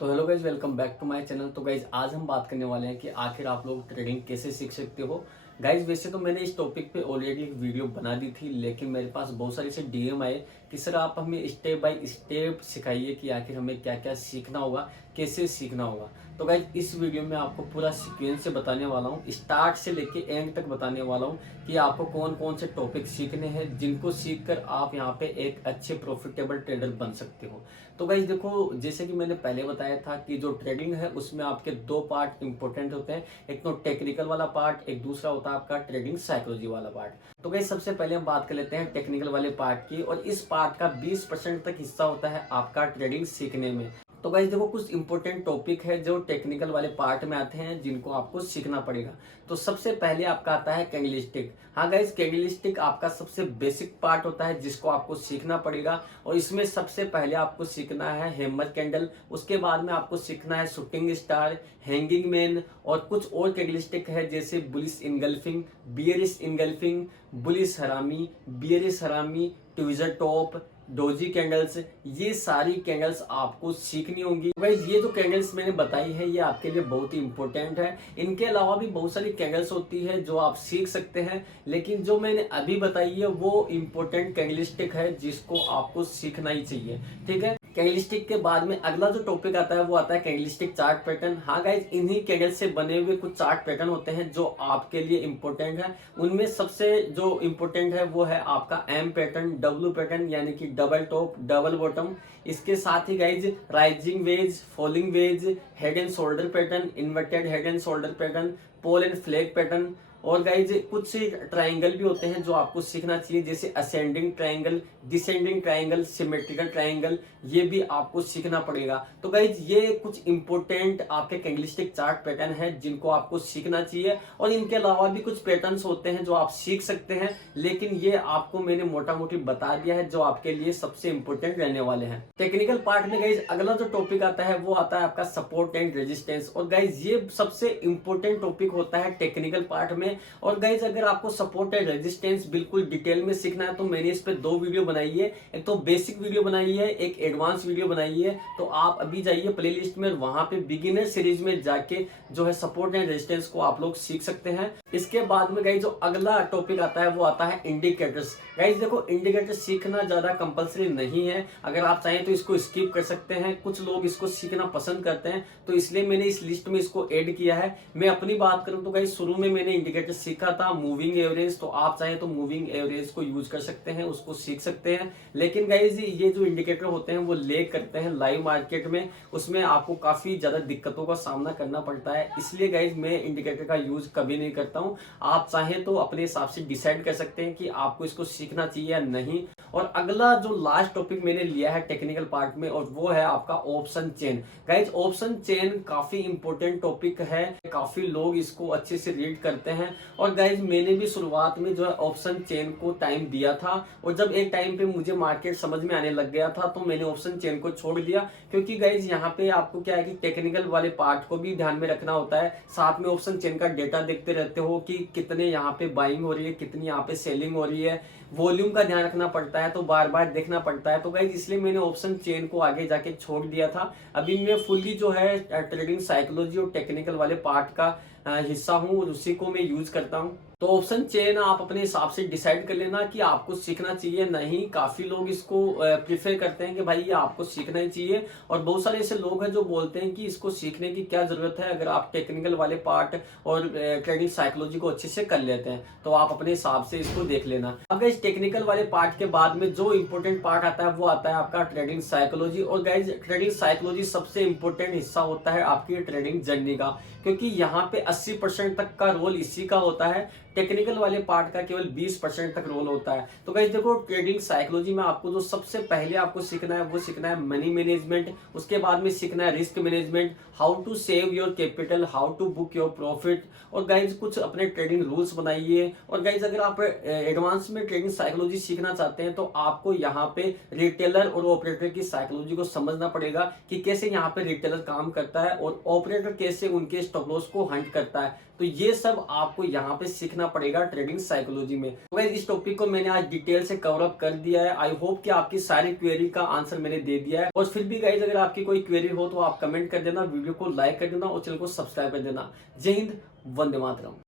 तो hello guys, welcome back to my channel. तो guys आज हम बात करने वाले हैं कि आखिर आप लोग ट्रेडिंग कैसे सीख सकते हो। गाइज वैसे तो मैंने इस टॉपिक पे ऑलरेडी एक वीडियो बना दी थी, लेकिन मेरे पास बहुत सारे से डीएम आए कि सर आप हमें स्टेप बाय स्टेप सिखाइए कि आखिर हमें क्या क्या सीखना होगा, कैसे सीखना होगा। तो गाइज इस वीडियो में आपको पूरा सीक्वेंस से बताने वाला हूँ, स्टार्ट से लेके एंड तक बताने वाला हूँ कि आपको कौन कौन से टॉपिक सीखने हैं जिनको सीख कर आप यहाँ पे एक अच्छे प्रॉफिटेबल ट्रेडर बन सकते हो। तो गाइज देखो, जैसे कि मैंने पहले बताया था कि जो ट्रेडिंग है उसमें आपके दो पार्ट इंपॉर्टेंट होते हैं। एक तो टेक्निकल वाला पार्ट, एक दूसरा होता है आपका ट्रेडिंग साइकोलॉजी वाला पार्ट। तो गाइज सबसे पहले हम बात कर लेते हैं टेक्निकल वाले पार्ट की, और इस पार्ट का 20% तक हिस्सा होता है आपका ट्रेडिंग सीखने में। तो गाइज देखो, कुछ इंपॉर्टेंट टॉपिक है जो टेक्निकल वाले पार्ट में आते हैं जिनको आपको सीखना पड़ेगा। तो सबसे पहले आपका आता है कैंडलस्टिक। हाँ गाइज, कैंडलस्टिक आपका सबसे बेसिक पार्ट होता है जिसको आपको सीखना पड़ेगा। और इसमें सबसे पहले आपको सीखना है हैमर कैंडल, उसके बाद में आपको सीखना है शूटिंग स्टार, हैंगिंग मैन, और कुछ और कैंडलस्टिक है जैसे bullish engulfing, bearish engulfing, bullish हरामी, बियरिश हरामी, ट्विजर टॉप, डोजी कैंडल्स। ये सारी कैंडल्स आपको सीखनी होंगी। गाइस ये जो कैंडल्स मैंने बताई है ये आपके लिए बहुत ही इंपॉर्टेंट है। इनके अलावा भी बहुत सारी कैंडल्स होती है जो आप सीख सकते हैं, लेकिन जो मैंने अभी बताई है वो इंपॉर्टेंट कैंडलस्टिक है जिसको आपको सीखना ही चाहिए। ठीक है, कैंडलस्टिक के बाद में अगला जो टॉपिक आता है वो आता है कैंडलस्टिक चार्ट पैटर्न। हाँ गाइज, इन्हीं कैंडल से बने हुए कुछ चार्ट पैटर्न होते हैं जो आपके लिए इंपॉर्टेंट है। उनमें सबसे जो इंपॉर्टेंट है वो है आपका एम पैटर्न, डब्ल्यू पैटर्न यानी कि डबल टॉप डबल बॉटम। इसके साथ ही guys rising wedge, falling wedge, head and shoulder pattern, inverted head and shoulder pattern, pole and flag pattern. और गाइज कुछ से ट्राइंगल भी होते हैं जो आपको सीखना चाहिए, जैसे ascending triangle, descending triangle, symmetrical triangle. ये भी आपको सीखना पड़ेगा। तो गाइज ये कुछ इंपॉर्टेंट आपके कैंडलस्टिक चार्ट पैटर्न है जिनको आपको सीखना चाहिए। और इनके अलावा भी कुछ पैटर्न्स होते हैं जो आप सीख सकते हैं, लेकिन ये आपको मैंने मोटा मोटी बता दिया है जो आपके लिए सबसे इंपॉर्टेंट रहने वाले हैं। टेक्निकल पार्ट में गाइज अगला जो टॉपिक आता है वो आता है आपका सपोर्ट एंड रेजिस्टेंस। और गाइज ये सबसे इंपॉर्टेंट टॉपिक होता है टेक्निकल पार्ट में। और गाइज अगर आपको सपोर्ट एंड रेजिस्टेंस बिल्कुल डिटेल में सीखना है तो मैंने इस पे दो वीडियो बनाई है। एक तो बेसिक वीडियो बनाई है, एक एडवांस वीडियो बनाई है। तो आप अभी जाइए प्लेलिस्ट में, वहां पे बिगिनर सीरीज में जाके जो है सपोर्ट एंड रेजिस्टेंस को आप लोग सीख सकते हैं। इसके बाद में गाइज जो अगला टॉपिक आता है वो आता है इंडिकेटर्स। गाइज देखो, इंडिकेटर्स सीखना ज्यादा कंपलसरी नहीं है, अगर आप चाहें तो इसको स्किप कर सकते हैं। कुछ लोग इसको सीखना पसंद करते हैं तो इसलिए मैंने इस लिस्ट में इसको ऐड किया है। मैं अपनी बात करूं तो गाइज शुरू में मैंने इंडिकेटर सीखा था मूविंग एवरेज, तो आप चाहें तो मूविंग एवरेज को यूज कर सकते हैं, उसको सीख सकते हैं। लेकिन गाइज ये जो इंडिकेटर होते हैं वो लेग करते हैं लाइव मार्केट में, उसमें आपको काफी ज्यादा दिक्कतों का सामना करना पड़ता है। इसलिए गाइज मैं इंडिकेटर का यूज कभी नहीं करता हूं। आप चाहें तो अपने हिसाब से डिसाइड कर सकते हैं कि आपको इसको सीखना चाहिए या नहीं। और अगला जो लास्ट टॉपिक मैंने लिया है टेक्निकल पार्ट में, और वो है आपका option chain. Guys option chain काफी इंपॉर्टेंट टॉपिक है, काफी लोग इसको अच्छे से रीड करते हैं। और गाइज मैंने भी शुरुआत में जो है ऑप्शन चेन को टाइम दिया था, और जब एक टाइम पे मुझे मार्केट समझ में आने लग गया था तो मैंने ऑप्शन चेन को छोड़ दिया। क्योंकि गाइज यहाँ पे आपको क्या है कि टेक्निकल वाले पार्ट को भी ध्यान में रखना होता है, साथ में ऑप्शन चेन का डेटा देखते रहते हो कि कितने यहाँ पे बाइंग हो रही है, कितनी यहाँ पे सेलिंग हो रही है, वॉल्यूम का ध्यान रखना पड़ता है, तो बार बार देखना पड़ता है। तो गाइज इसलिए मैंने ऑप्शन चेन को आगे जाके छोड़ दिया था। अभी मैं फुल्ली जो है ट्रेडिंग साइकोलॉजी और टेक्निकल वाले पार्ट का हिस्सा हूँ और उसी को मैं यूज करता हूँ। तो ऑप्शन चेन आप अपने हिसाब से डिसाइड कर लेना कि आपको सीखना चाहिए नहीं। काफी लोग इसको प्रिफर करते हैं कि भाई ये आपको सीखना ही चाहिए, और बहुत सारे ऐसे लोग हैं जो बोलते हैं कि इसको सीखने की क्या जरूरत है, अगर आप टेक्निकल वाले पार्ट और ट्रेडिंग साइकोलॉजी को अच्छे से कर लेते हैं तो आप अपने हिसाब से इसको देख लेना। अब इस टेक्निकल वाले पार्ट के बाद में जो इंपॉर्टेंट पार्ट आता है वो आता है आपका ट्रेडिंग साइकोलॉजी। और गाइज ट्रेडिंग साइकोलॉजी सबसे इंपॉर्टेंट हिस्सा होता है आपकी ट्रेडिंग जर्नी का, क्योंकि यहाँ पे 80% तक का रोल इसी का होता है, टेक्निकल वाले पार्ट का केवल 20% तक रोल होता है। तो गाइस देखो, ट्रेडिंग साइकोलॉजी में आपको जो सबसे पहले आपको सीखना है वो सीखना है मनी मैनेजमेंट, उसके बाद में सीखना है risk management, how to save your capital, how to book your profit. और गाइज कुछ अपने ट्रेडिंग रूल्स बनाइए। और गाइज अगर आप एडवांस में ट्रेडिंग साइकोलॉजी सीखना चाहते हैं तो आपको यहाँ पे रिटेलर और ऑपरेटर की साइकोलॉजी को समझना पड़ेगा कि कैसे यहाँ पे रिटेलर काम करता है और ऑपरेटर कैसे उनके स्टॉप लॉस को हंट करता है। तो ये सब आपको यहाँ पे सीखना सीखना पड़ेगा ट्रेडिंग साइकोलॉजी में। तो गाइस इस टॉपिक को मैंने आज डिटेल से कवर अप कर दिया है। आई होप कि आपकी सारी क्वेरी का आंसर मैंने दे दिया है। और फिर भी गाइस अगर आपकी कोई क्वेरी हो तो आप कमेंट कर देना, वीडियो को लाइक कर देना और चैनल को सब्सक्राइब कर देना। जय हिंद, वंदे मातरम।